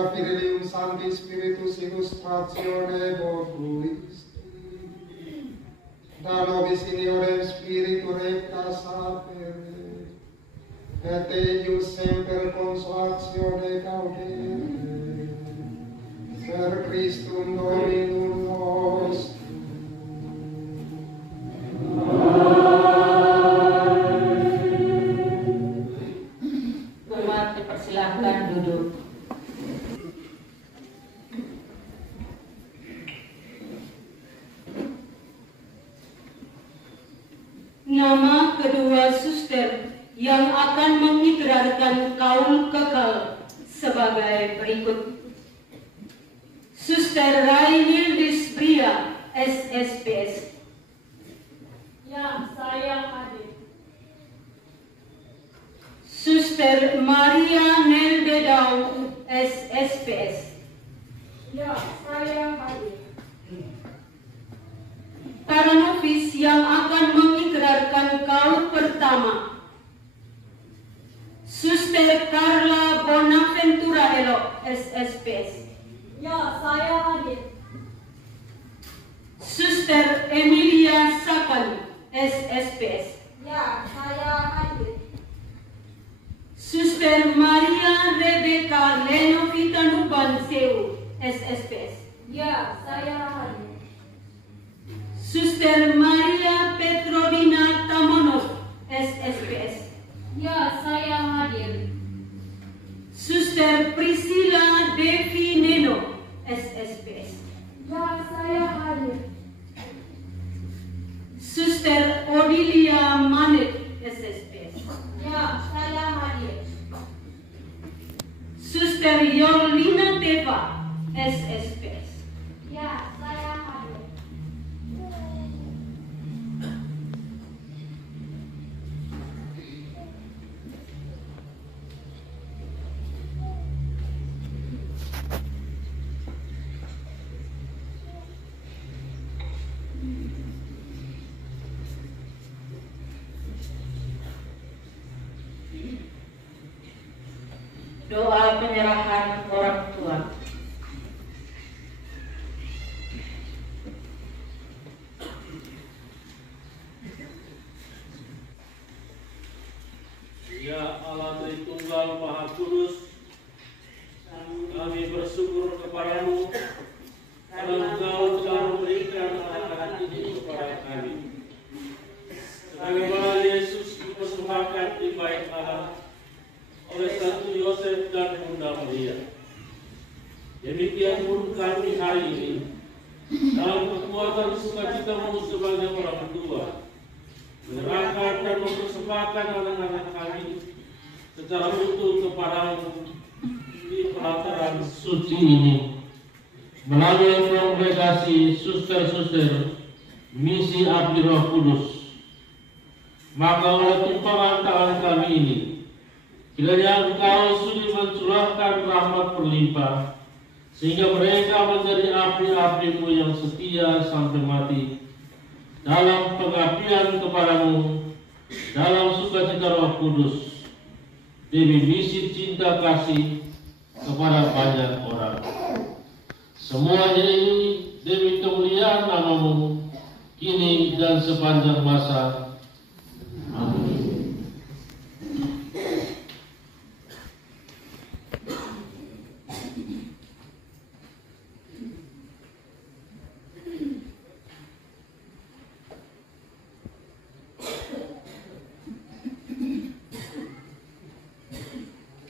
Contra fidelium Sancti Spiritus illustratione Bocuisti. Da nobis in eodem Spiritu recta sapere, et eius semper consolatione gaudere, per Christum Dominum nostrum. Umat dipersilahkan duduk. Nama kedua suster yang akan mengikrarkan kaul kekal sebagai berikut. Suster Rainildis Bria, SSPS. Ya, saya hadir. Suster Maria Neldedau, SSPS. Ya, saya hadir. Para nofis yang akan mengikrarkan kaul pertama. Suster Carla Bonaventura Elo, SSPS. Ya, saya hadir. Suster Emilia Sakali, SSPS. Ya, saya hadir. Suster Maria Rebecca Lenovita Nuban Seu, SSPS. Ya, saya hadir. Suster Maria Petrodina Tamonov, SSPS. Ya, saya hadir. Suster Priscilla Devi Neno, SSPS. Ya, saya hadir. Suster Odilia Manet, SSPS. Ya, saya hadir. Suster Yorlina Teva, SSPS. Ya, saya hadir. Doa penyerahan orang tua. Ya Allah Tritunggal Maha Kudus, kami bersyukur kepadamu karena Engkau telah memberikan anak-anak ini kepada kami. Sebagaimana Yesus dipersembahkan di bait Allah oleh Santo Yosef dan Bunda Maria. Demikian pun kami hari ini, dalam kekuatan sukacitamu sebagai orang tua, menyerahkan dan mempersembahkan anak-anak kami secara utuh kepadamu di pelataran suci ini. Melalui kongregasi suster-suster misi Abdi Roh Kudus, maka oleh tumpangan tangan kami ini, kiranya Engkau sudi mencurahkan rahmat berlimpah, sehingga mereka menjadi abdi-abdimu yang setia sampai mati, dalam pengabdian kepadamu, dalam sukacita Roh Kudus, demi misi cinta kasih kepada banyak orang. Semuanya ini demi kemuliaan namamu, kini dan sepanjang masa. Amin.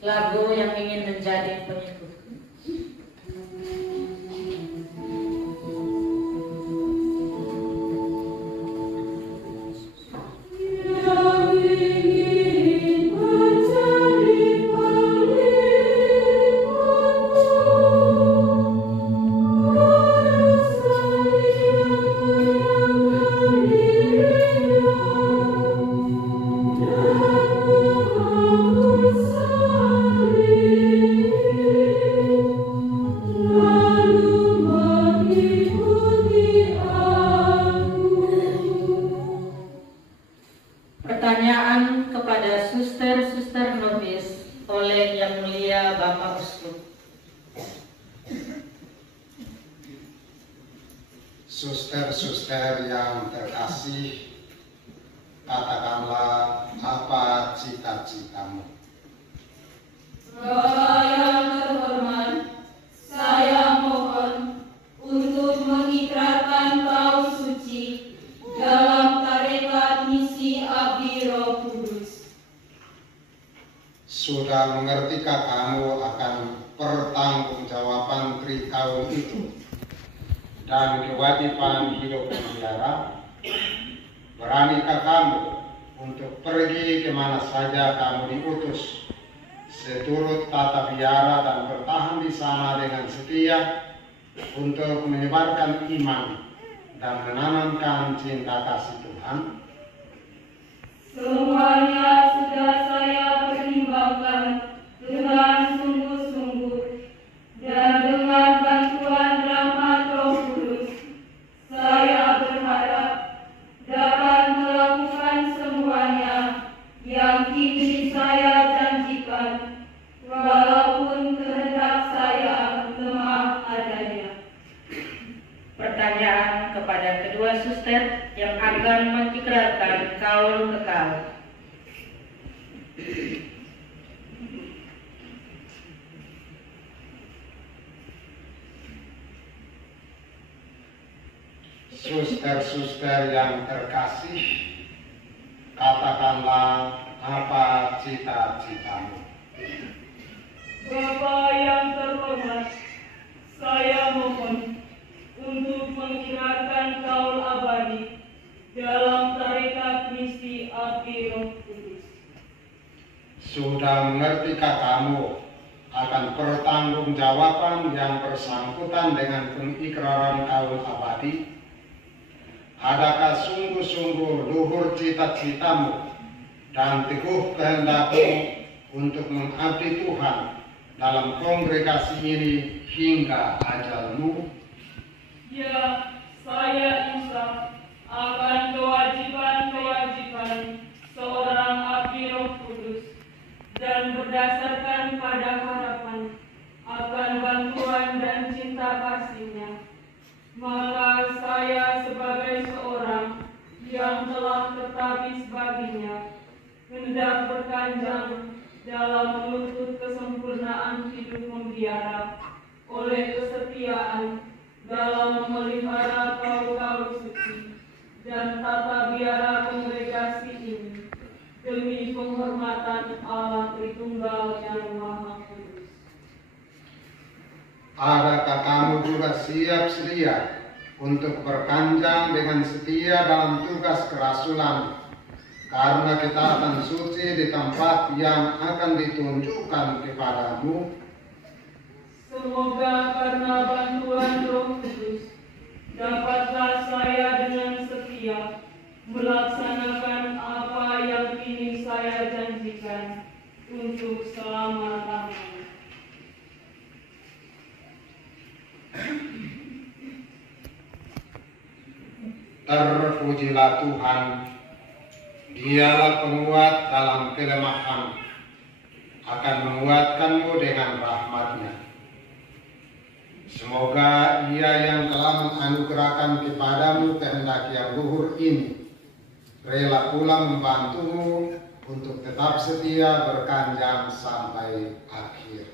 Lagu yang ingin menjadi pengikut. Sorry. Suster-suster yang terkasih, katakanlah apa cita-citamu. Bapak yang terhormat, saya mohon untuk mengikrarkan kaul suci dalam tarekat misi Abdi Roh Kudus. Sudah mengertikah kamu akan pertanggungjawaban trikaul itu dan kewajiban hidup penjara? Beranikah kamu untuk pergi kemana saja kamu diutus, seturut tata biara dan bertahan di sana dengan setia untuk menyebarkan iman dan menanamkan cinta kasih Tuhan? Semuanya sudah saya pertimbangkan dengan sungguh-sungguh dan dengan bantuan rahmat Roh Kudus, saya berharap dapat melakukan semuanya yang kini saya janjikan, walaupun kehendak saya lemah adanya. Pertanyaan kepada kedua suster yang akan mengikrarkan kaul kekal. Suster-suster yang terkasih, katakanlah apa cita-citamu. Bapak yang terhormat, saya mohon untuk mengikrarkan kaul abadi dalam tarekat misi Abdi Roh Kudus. Sudah mengertikah kamu akan pertanggungjawaban yang bersangkutan dengan pengikraran kaul abadi? Adakah sungguh-sungguh luhur cita-citamu dan teguh kehendakmu untuk mengabdi Tuhan dalam kongregasi ini hingga ajalmu? Ya, saya insaf akan kewajiban-kewajiban seorang abdi Roh Kudus dan berdasarkan pada harapan akan bantuan dan cinta kasih-Nya. Maka saya sebagai seorang yang telah tertabis baginya hendak berkanjang dalam menuntut kesempurnaan hidup membiara oleh kesetiaan dalam memelihara kaul-kaul suci dan tata biara kongregasi ini demi penghormatan Allah Tritunggal yang Maha Kudus. Adakah kamu juga siap sedia untuk berkanjang dengan setia dalam tugas kerasulan karena ketaatan suci di tempat yang akan ditunjukkan kepadamu? Semoga karena bantuan Roh Kudus dapatlah saya dengan setia melaksanakan apa yang kini saya janjikan untuk selama-lamanya. Terpujilah Tuhan, Dialah penguat dalam kelemahan, akan menguatkanmu dengan rahmat-Nya. Semoga Ia yang telah menganugerahkan kepadamu kehendak yang luhur ini rela pula membantumu untuk tetap setia berkanjang sampai akhir.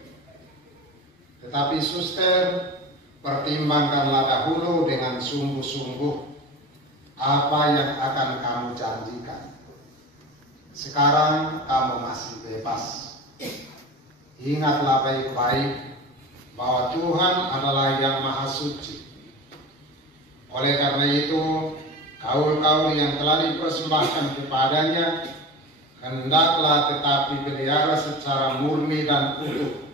Tetapi suster, pertimbangkanlah dahulu dengan sungguh-sungguh apa yang akan kamu janjikan. Sekarang kamu masih bebas. Ingatlah baik-baik bahwa Tuhan adalah yang Maha Suci. Oleh karena itu, kaul-kaul yang telah dipersembahkan kepadanya hendaklah tetap dipelihara secara murni dan utuh.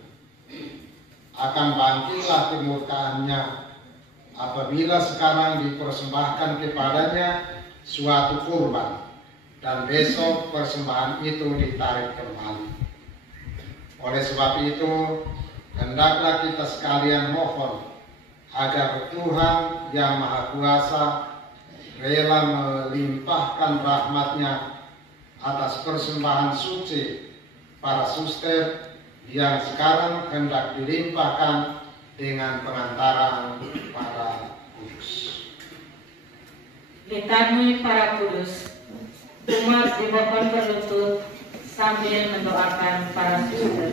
Akan bangkitlah kemurkaannya apabila sekarang dipersembahkan kepadanya suatu kurban dan besok persembahan itu ditarik kembali. Oleh sebab itu, hendaklah kita sekalian mohon agar Tuhan yang Maha Kuasa rela melimpahkan rahmat-Nya atas persembahan suci para suster yang sekarang hendak dilimpahkan dengan pengantaran para kudus. ditanui para kudus. Umat dimohon berlutut sambil mendoakan para suster.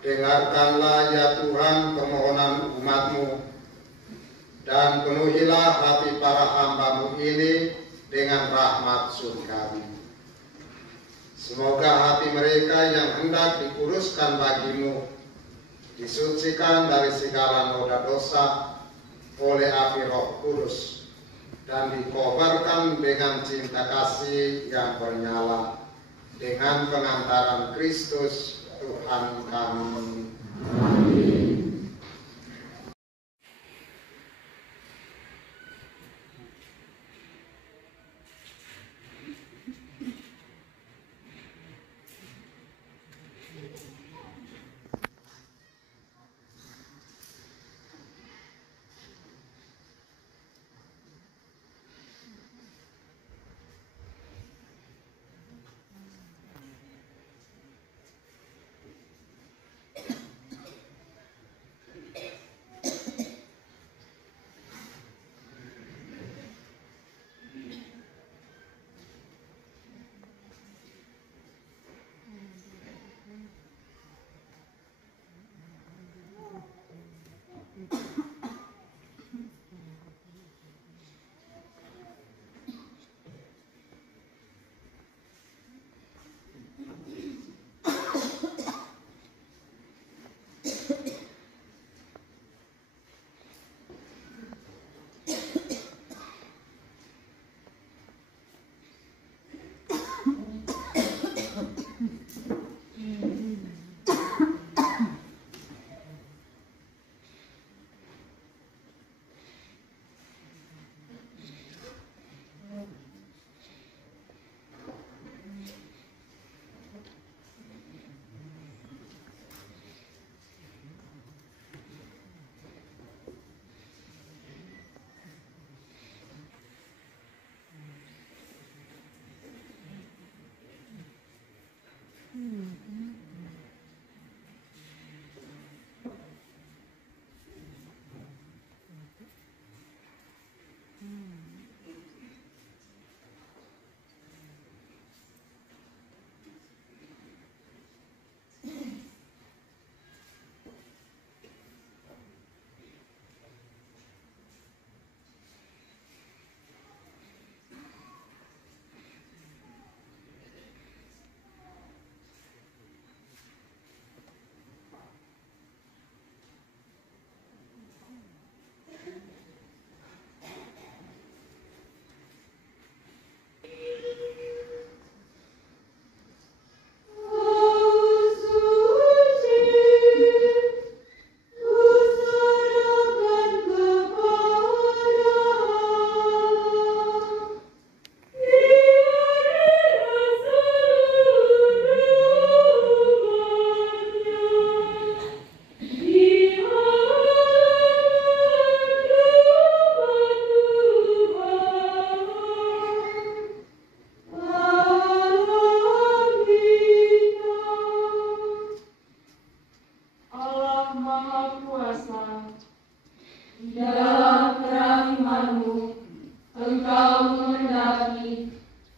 Dengarkanlah ya Tuhan permohonan umat-Mu, dan penuhilah hati para hamba-Mu ini dengan rahmat surgawi. Semoga hati mereka yang hendak dikuduskan bagi-Mu disucikan dari segala noda dosa oleh api Roh Kudus dan dikobarkan dengan cinta kasih yang bernyala dengan pengantaran Kristus Tuhan kami. Amin.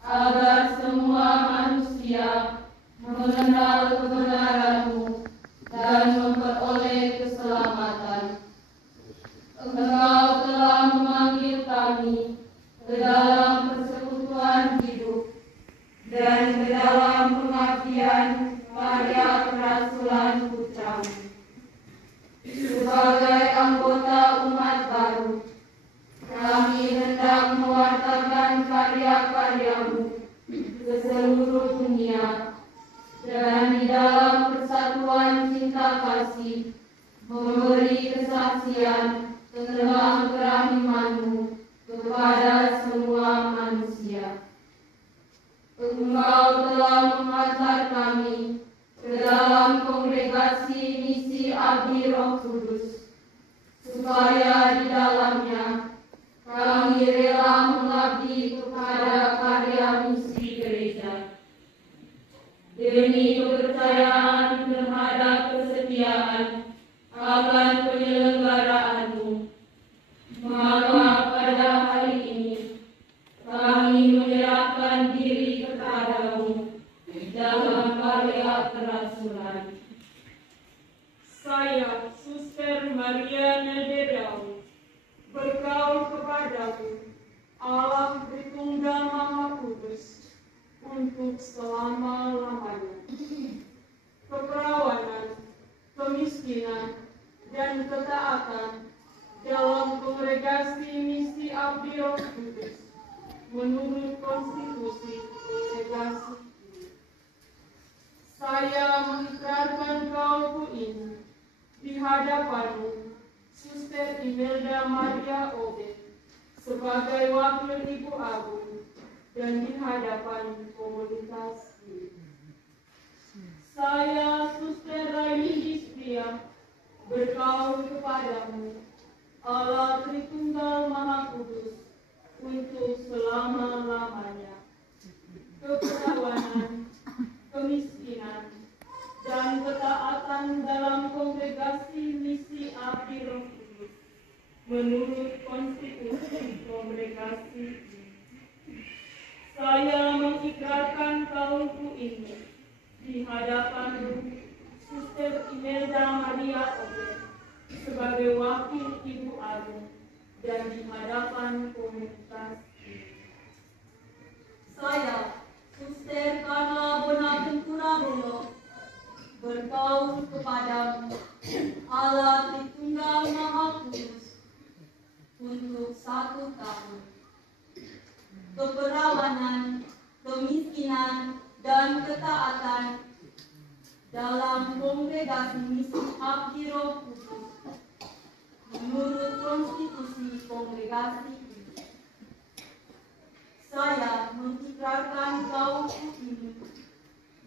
agar semua manusia mengenal kebenaran-Mu dan memperoleh keselamatan. Engkau telah memanggil kami ke dalam persekutuan hidup dan ke dalam pengabdian karya kerasulan putra-Mu. Sebagai anggota umat baru, kami hendak mewartakan karya-karya-Mu ke seluruh dunia dan di dalam persatuan cinta kasih memberi kesaksian tentang kerahiman-Mu kepada semua manusia. Engkau telah menghantar kami ke dalam kongregasi misi Abdi Roh Kudus, supaya di dalamnya kami rela mengabdi kepada karya misi gereja. Demi kepercayaan terhadap kesetiaan akan penyelenggaraanmu, maka pada hari ini kami menyerahkan diri kepadamu dalam karya kerasulan. Saya, Suster Maria Neldedau, bergaul kepadamu, Allah Tritunggal Maha Kudus, untuk selama-lamanya. Keperawanan, kemiskinan, dan ketaatan dalam kongregasi misi Abdi Roh Kudus menurut konstitusi kongregasi. Saya mengikrarkan kaulku ini di hadapanmu, Suster Imelda Maria Obed, sebagai wakil Ibu Agung, dan di hadapan komunitas ini. Saya, Suster Raini Istria, berkaul kepadamu, Allah Tritunggal Maha Kudus, untuk selama-lamanya. Keperawanan, kemiskinan, dan ketaatan dalam kongregasi misi Abdi Roh Kudus menurut konstitusi kongregasi ini. Saya mengikrarkan kaulku ini di hadapanmu, Suster Imelda Maria Obed, sebagai wakil Ibu Agung, dan di hadapan komunitas ini. Saya, Suster Carla Bonaventura Bono, berkaul kepadamu, Allah Tritunggal Maha Kudus, untuk 1 tahun. Keperawanan, kemiskinan, dan ketaatan dalam kongregasi misi Abdi Roh Kudus menurut konstitusi kongregasi ini. Saya mengikrarkan kaulku ini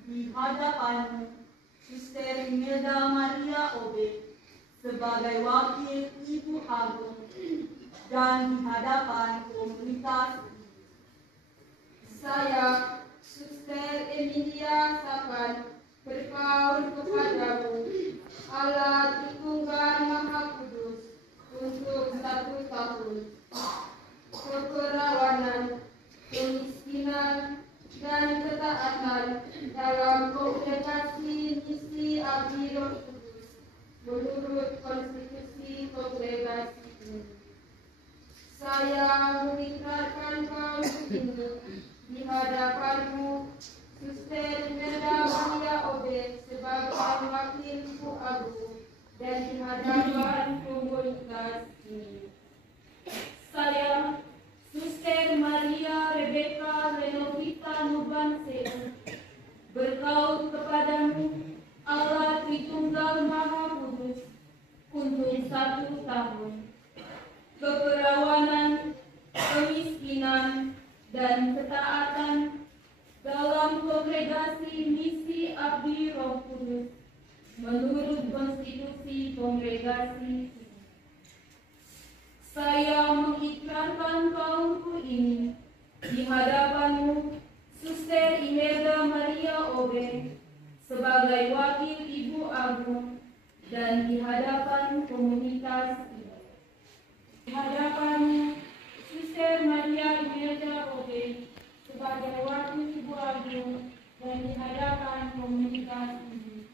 di hadapanmu, Suster Imelda Maria Obed, sebagai wakil Ibu Agung, dan di hadapan komunitas ini. Saya, Suster Emilia Sapan, berkaul kepadamu, Allah Tritunggal Maha Kudus, untuk 1 tahun. Keperawanan, kemiskinan, dan ketaatan dalam kongregasi misi Abdi Roh Kudus menurut konstitusi kongregasi ini. Saya mengikrarkan kaulku ini di hadapanmu, Suster Imelda Maria Obed, sebagai wakil Ibu Agung, dan di hadapan komunitas ini. Saya, Suster Maria Rebecca Lenovita Nubanseu, berkaul kepadamu, Allah Tritunggal Maha Kudus, untuk 1 tahun. Keperawanan, kemiskinan, dan ketaatan dalam kongregasi misi Abdi Roh Kudus menurut konstitusi kongregasi ini. Saya mengikrarkan kaulku ini di hadapanmu, Suster Imelda Maria Obed, sebagai wakil Ibu Agung, dan di hadapan komunitas ini. Di hadapanmu, Suster Maria Imelda Obed, sebagai wakil Ibu Agung dan di hadapan komunitas ini.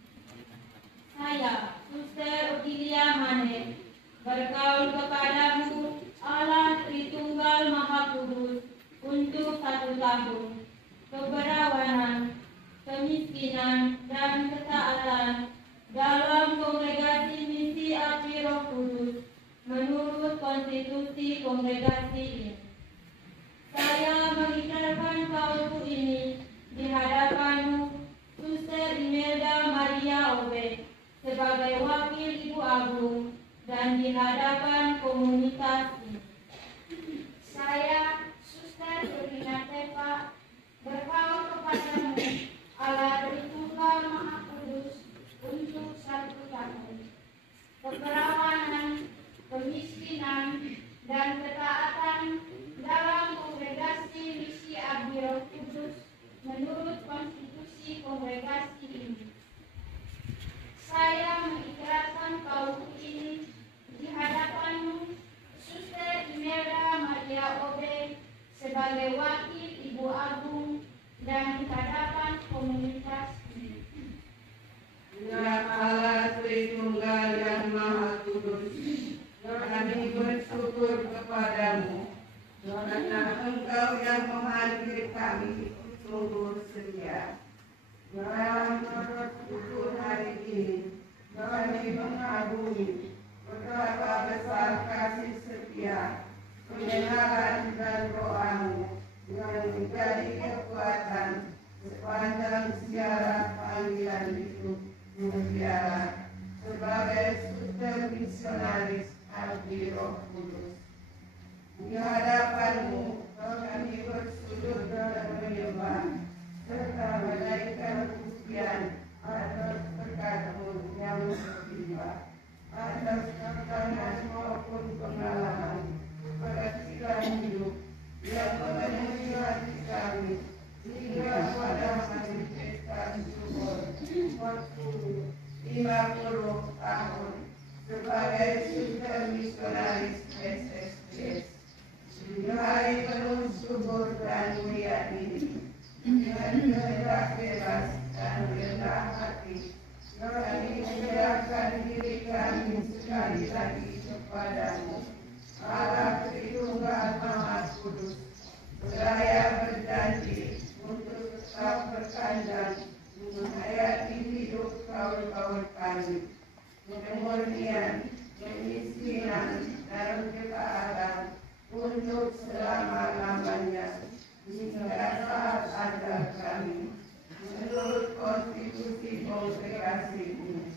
Saya, Suster Otilia Mane, berkaul kepadamu Allah Tritunggal Maha Kudus untuk 1 tahun, keberawanan, kemiskinan, dan ketaatan dalam kongregasi misi Api Roh Kudus menurut konstitusi kongregasi ini. Saya mengikrarkan kaulku ini di hadapanmu, Suster Imelda Maria Obe, sebagai wakil Ibu Agung dan di hadapan komunitas ini. Saya, Suster Irina Tepa, berkaul kepadamu Allah Tritunggal Maha Kudus untuk 1 tahun, keperawanan, kemiskinan, dan ketaatan dalam kongregasi misi Abdi Roh Kudus menurut konstitusi kongregasi ini. Saya mengikrarkan kaulku ini di hadapanmu, Suster Imelda Maria Obe, sebagai wakil Ibu Agung dan di hadapan komunitas ini. Ya Allah Tritunggal yang Maha Kudus, kami bersyukur kepadamu karena Engkau yang memanggil kami sungguh setia. Dalam bersyukur hari ini, kami mengagumi betapa besar kasih setia, kebenaran dan doamu yang menjadi kekuatan sepanjang siaran panggilan hidup mutiara sebagai suster misionaris Abdi Roh Kudus. Di hadapanmu kami bersujud dan menyembah serta menaikkan pujian atas berkat-Mu yang berlimpah, atas tantangan maupun pengalaman perhatian hidup yang memenuhi hati kami hingga pada manifestasi syukur waktu 50 tahun sebagai suster misionaris SSPS. Di hari penuh subur dan mulia ini, dengan kehendak bebas dan rendah hati, kami menyerahkan diri kami sekali lagi kepadamu, Allah Tritunggal Maha Kudus. Saya berjanji untuk tetap berkanjang menghayati hidup kaul-kaul kami, kemurnian, kemiskinan, dan ketaatan untuk selama-lamanya hingga saat akhir kami menurut konstitusi kongregasi ini.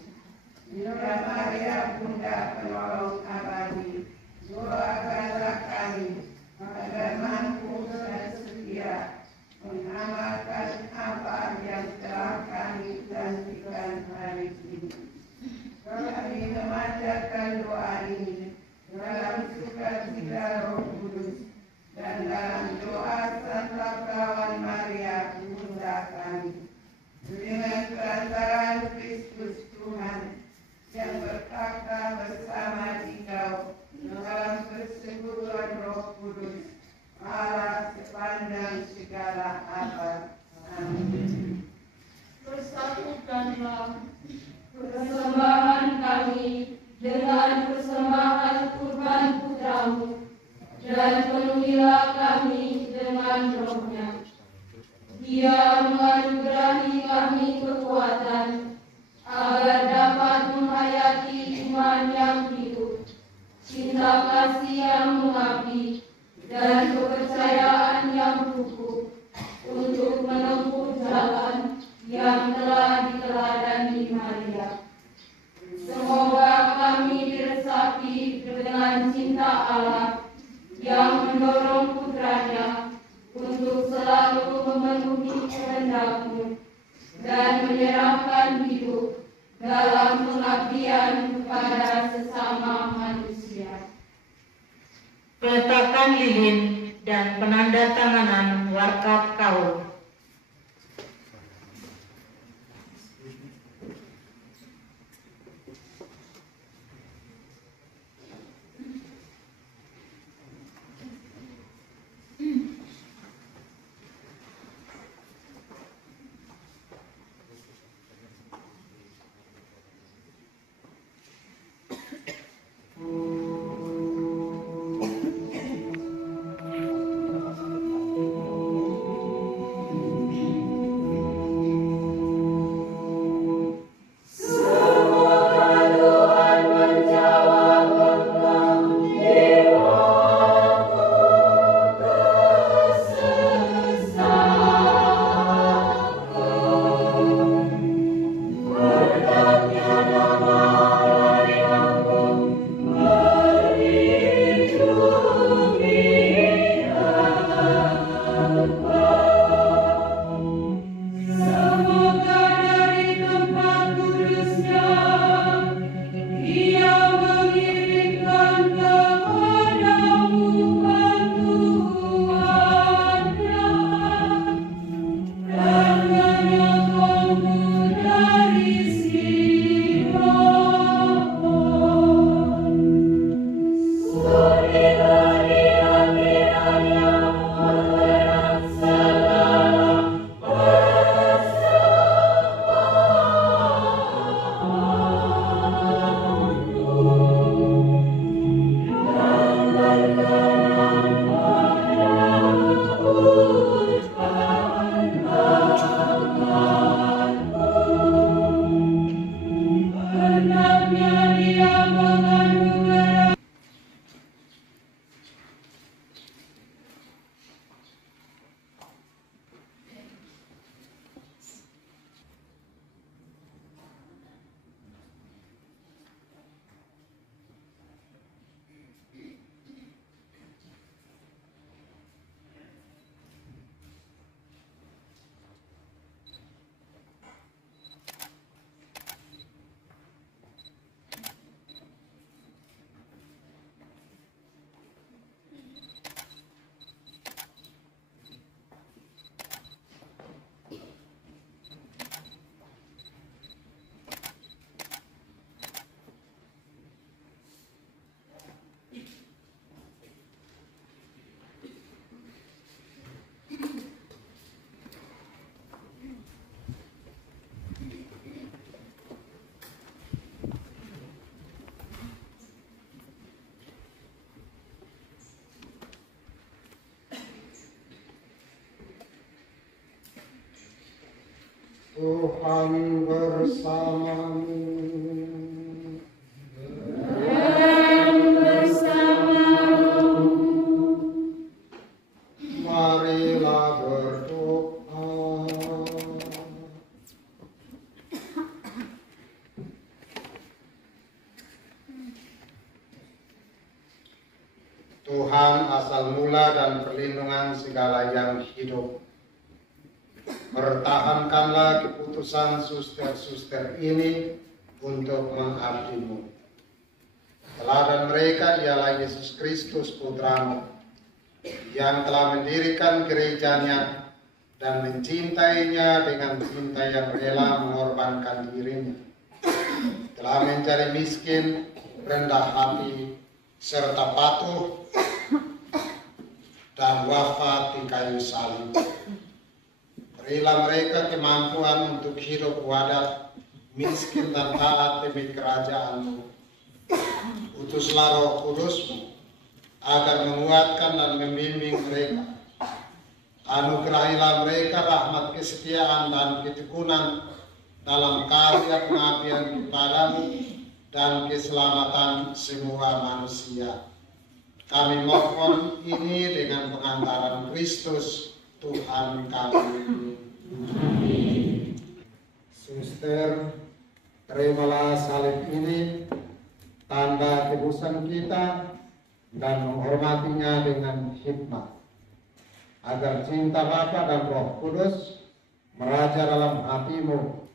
Ya Maria Bunda Penolong Abadi, doakanlah kami agar mampu dan setia mengamalkan apa yang telah kami janjikan hari ini. Kami memanjatkan doa ini dalam sukacita Roh Kudus dan dalam doa Santa Perawan Maria Bunda kami, dengan perantaraan Kristus Tuhan yang berkata bersama Dikau dalam persekutuan Roh Kudus Allah sepanjang segala abad. Amin. Persatukanlah persembahan kami dengan persembahan kurban putramu, dan penuhilah kami dengan rohnya. Dia menganugerahi kami kekuatan agar dapat menghayati iman yang hidup, cinta kasih yang mengabdi, dan kepercayaan yang kukuh untuk menempuh jalan yang telah diteladani Maria. Semoga kami diresapi dengan cinta Allah yang mendorong putranya untuk selalu memenuhi kehendak-Mu dan menyerahkan hidup dalam pengabdian kepada sesama manusia. Peletakan lilin dan penandatanganan warkat kaul. Tuhan bersamamu. Dan bersamamu. Marilah berdoa. Tuhan asal mula dan perlindungan segala yang hidup, pertahankanlah keputusan suster-suster ini untuk mengabdi-Mu. Teladan mereka ialah Yesus Kristus Putra-Mu, yang telah mendirikan gerejanya dan mencintainya dengan cinta yang rela mengorbankan dirinya. Telah menjadi miskin, rendah hati, serta patuh dan wafat di kayu salib. Berilah mereka kemampuan untuk hidup wadah, miskin dan taat demi kerajaan-Mu. Utuslah Roh Kudus-Mu agar menguatkan dan membimbing mereka. Anugerahilah mereka rahmat kesetiaan dan ketekunan dalam karya pengabdian kepadamu dan keselamatan semua manusia. Kami mohon ini dengan pengantaran Kristus Tuhan kami. Suster, terimalah salib ini, tanda tebusan kita, dan menghormatinya dengan hikmat, agar cinta Bapa dan Roh Kudus meraja dalam hatimu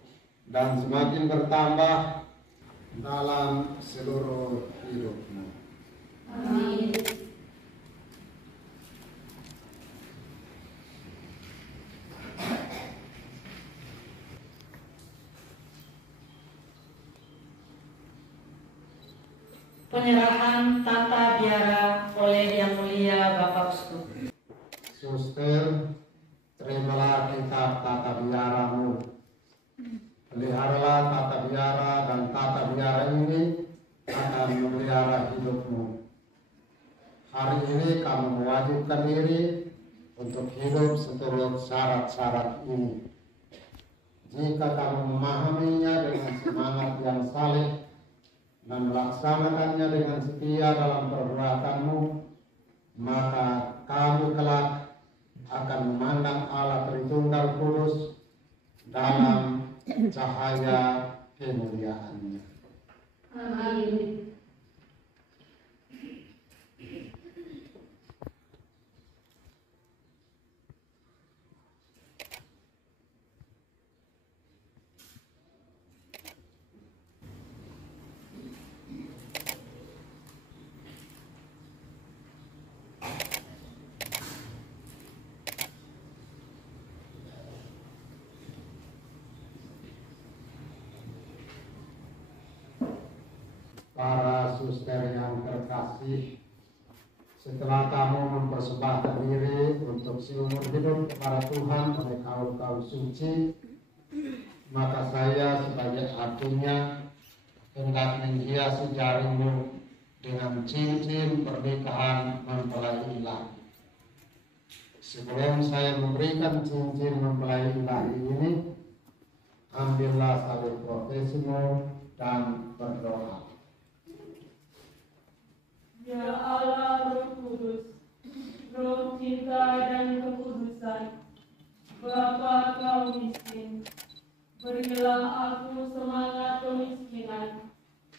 dan semakin bertambah dalam seluruh hidupmu. Amin. Penyerahan tata biara oleh Yang Mulia Bapak Uskup. Suster, terimalah kitab tata biara-Mu. Peliharalah tata biara dan tata biara ini akan memelihara hidupmu. Hari ini kamu mewajibkan diri untuk hidup seturut syarat-syarat ini. Jika kamu memahaminya dengan semangat yang saleh dan melaksanakannya dengan setia dalam perbuatanmu, maka kamu kelak akan memandang Allah Tritunggal Kudus dalam cahaya kemuliaan-Nya. Amin. Para suster yang terkasih, setelah kamu mempersembahkan diri untuk seumur hidup kepada Tuhan oleh kaum-kaum suci, maka saya sebagai abdinya hendak menghiasi jarimu dengan cincin pernikahan mempelai ilahi. Sebelum saya memberikan cincin mempelai ilahi ini, ambillah salib profesimu dan berdoa. Ya Allah Roh Kudus, Roh cinta dan kekudusan, Bapa kaum miskin, berilah aku semangat kemiskinan,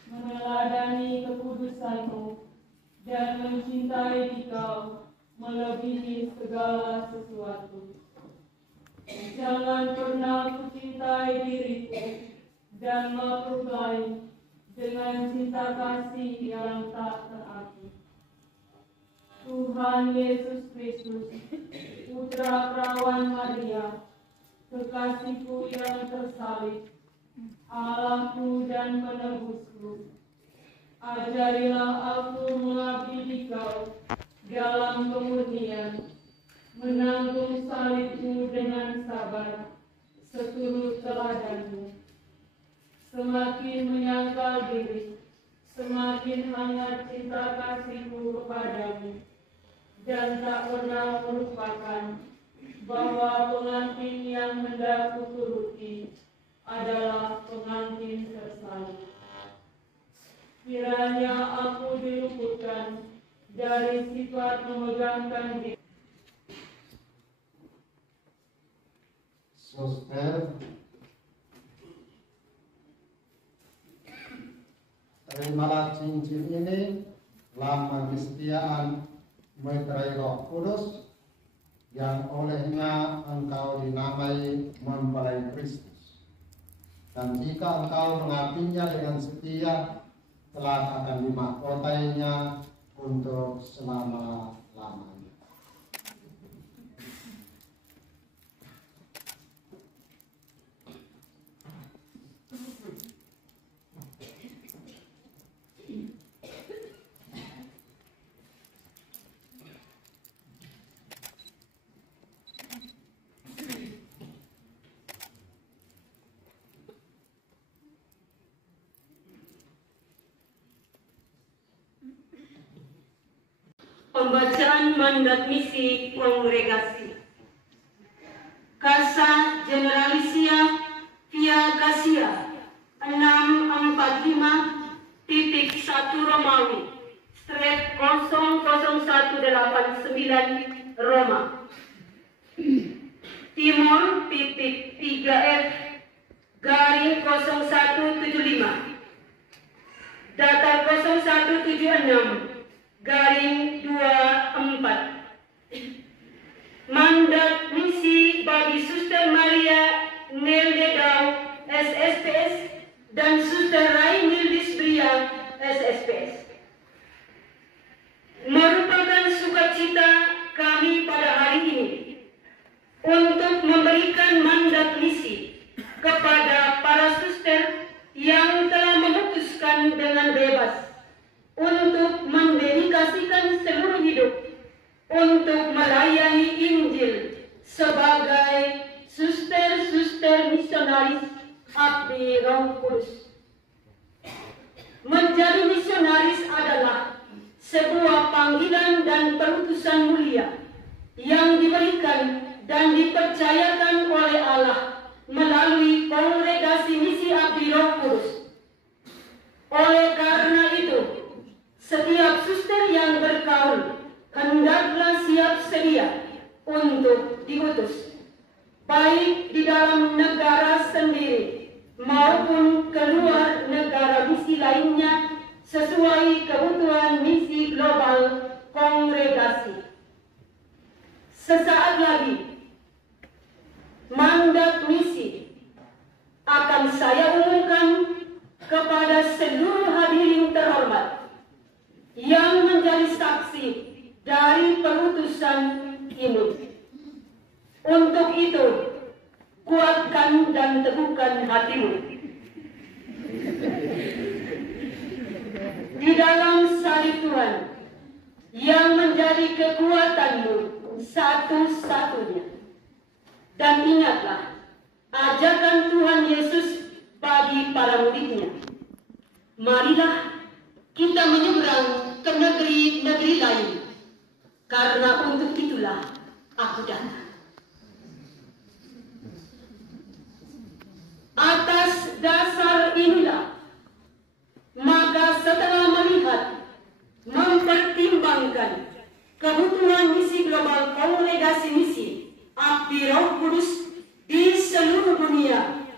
meneladani kekudusan-Mu, dan mencintai Dikau melebihi segala sesuatu. Jangan pernah kucintai diriku dan makhluk lain dengan cinta kasih yang tak terarti. Tuhan Yesus Kristus, Putra Perawan Maria, kekasihku yang tersalib, Allahku dan penebusku, ajarilah aku mengabdi Dikau dalam kemurnian, menanggung salibmu dengan sabar, seturut teladan-Mu. Semakin menyangkal diri, semakin hangat cinta kasih-Mu kepadamu, dan tak pernah melupakan bahwa pengantin yang hendak kuturuti adalah pengantin tersalib. Kiranya aku diluputkan dari sifat memegangkan diri. Suster, terimalah cincin ini lambang kesetiaan meterai Roh Kudus yang olehnya engkau dinamai mempelai Kristus. Dan jika engkau mengabdinya dengan setia, telah akan dimahkotainya untuk selama-lamanya. Pembacaan mandat misi kongregasi. Casa Generalisia Via Cassia 645.1 Romawi Street 00189 Roma. Timur titik 3F garing 0175 datar 0176 garing 24. Mandat misi bagi Suster Maria Neldedau SSPS dan Suster Rai Mildis Bria SSPS. Merupakan sukacita kami pada hari ini untuk memberikan mandat misi kepada para suster yang telah memutuskan dengan bebas untuk mendedikasikan seluruh hidup untuk melayani Injil sebagai suster-suster misionaris abdi Roh Kudus. Menjadi misionaris adalah sebuah panggilan dan perutusan mulia yang diberikan dan dipercayakan oleh Allah melalui kongregasi misi abdi Roh Kudus. Oleh karena itu, setiap suster yang berkaul hendaklah siap sedia untuk diutus, baik di dalam negara sendiri maupun keluar negara misi lainnya sesuai kebutuhan misi global kongregasi. Sesaat lagi, mandat misi akan saya umumkan kepada seluruh hadirin terhormat yang menjadi saksi dari perutusan ini. Untuk itu, kuatkan dan teguhkan hatimu. Di dalam salib Tuhan yang menjadi kekuatanmu satu-satunya. Dan ingatlah ajakan Tuhan Yesus bagi para muridnya. Marilah kita menyeberang ke negeri-negeri lain, karena untuk itulah aku datang. Atas dasar inilah, maka setelah melihat, mempertimbangkan kebutuhan misi global kongregasi misi abdi Roh Kudus di seluruh dunia,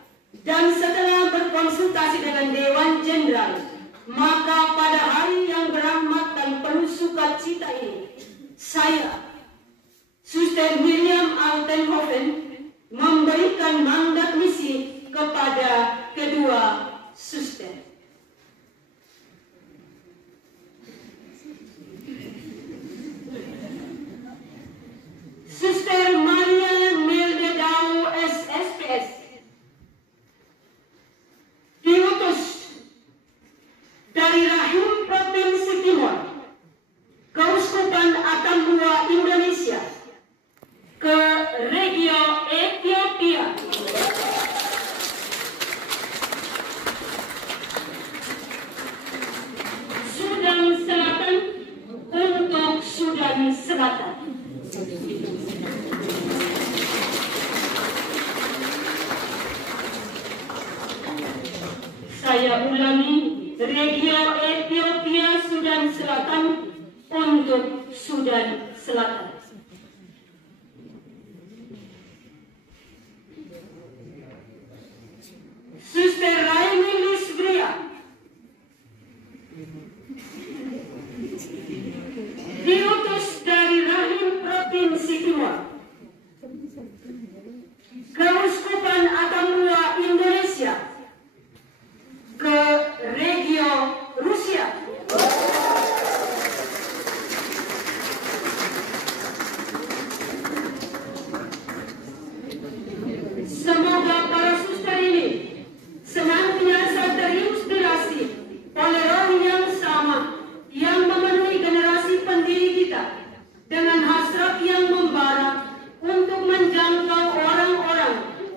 dan setelah berkonsultasi dengan Dewan Jenderal, maka pada hari yang berahmat dan penuh sukacita ini, saya, Suster Miriam Altenhoven, memberikan mandat misi kepada kedua suster. Suster Maria Neldedau SSPS diutus dari rahim Provinsi Timur, Keuskupan Atambua Indonesia, ke Regio Ethiopia, Sudan Selatan untuk Sudan Selatan. Saya ulangi, Regio Ethiopia Sudan Selatan untuk Sudan Selatan. Suster Raini Lisbria diutus dari rahim Provinsi Timor, Keuskupan Atamua Indonesia ke Regio Rusia. Semoga para suster ini senantiasa terinspirasi oleh roh yang sama yang memenuhi generasi pendiri kita dengan hasrat yang membara untuk menjangkau orang-orang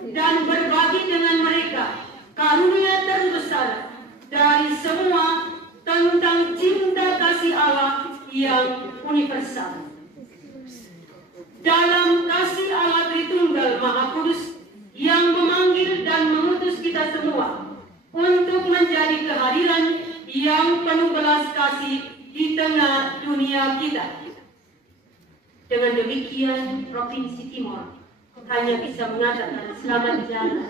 dan berbagi dengan mereka karunia terbesar dari semua tentang cinta kasih Allah yang universal. Dalam kasih Allah Tritunggal Maha Kudus yang memanggil dan mengutus kita semua untuk menjadi kehadiran yang penuh belas kasih di tengah dunia kita. Dengan demikian, Provinsi Timor hanya bisa mengatakan selamat jalan.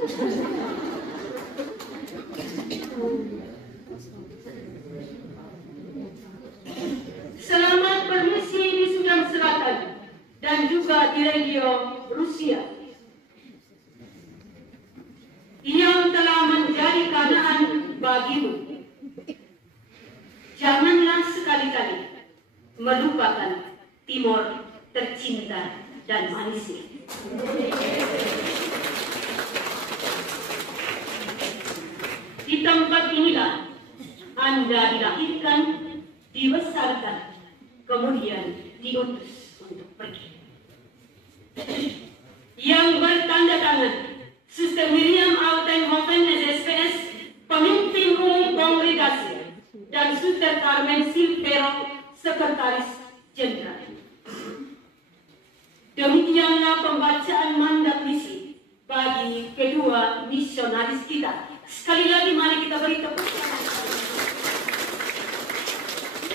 Selamat bermisi di Sudan Selatan dan juga di Regio Rusia yang telah menjadi kanaan bagimu. Janganlah sekali-kali melupakan Timor tercinta dan manis. Di tempat inilah Anda dilahirkan, dibesarkan, kemudian diutus untuk pergi. Yang bertanda tangan Suster Miriam Autenhoven SSPS, Pemimpin Umum Kongregasi, dan Suster Carmen Silvero, Sekretaris Jenderal. Demikianlah pembacaan mandat misi bagi kedua misionaris kita. Sekali lagi mari kita beri tepuk